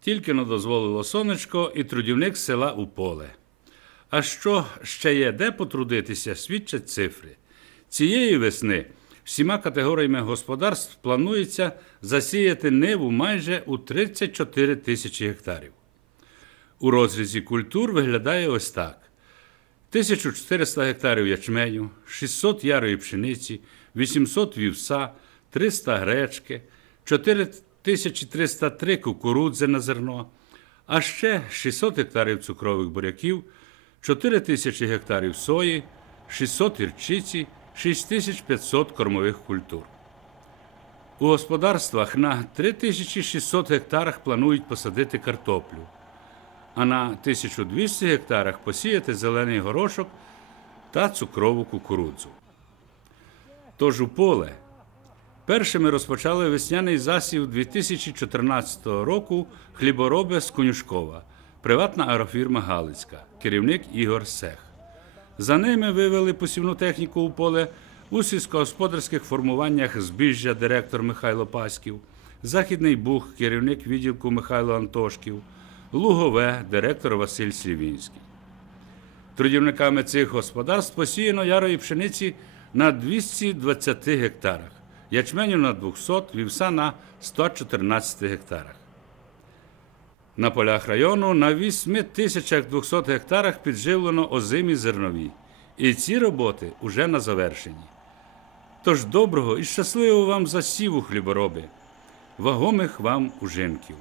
Тільки но дозволило сонечко і трудівник села у поле. А що ще є де потрудитися, свідчать цифри. Цієї весни всіма категоріями господарств планується засіяти ниву майже у 34 тисячі гектарів. У розрізі культур виглядає ось так: 1400 гектарів ячменю, 600 ярої пшениці, 800 вівса, 300 гречки, 4303 кукурудзи на зерно, а ще 600 гектарів цукрових буряків, 4 тисячі гектарів сої, 600 гірчиці, 6500 кормових культур. У господарствах на 3600 гектарах планують посадити картоплю, а на 1200 гектарах посіяти зелений горошок та цукрову кукурудзу. Тож у поле першими розпочали весняний засів 2014 року хлібороби з Конюшкова, приватна аерофірма Галицька, керівник Ігор Сех. За ними вивели посівну техніку у поле у сільськогосподарських формуваннях збіжжя директор Михайло Паськів, Західний Буг, керівник відділку Михайло Антошків, Лугове, директор Василь Слівінський. Трудівниками цих господарств посіяно ярої пшениці на 220 гектарах, ячменю на 200, вівса на 114 гектарах. На полях району на 8200 гектарах підживлено озимі зернові. І ці роботи уже на завершенні. Тож доброго і щасливого вам засіву хлібороби, вагомих вам ужинків.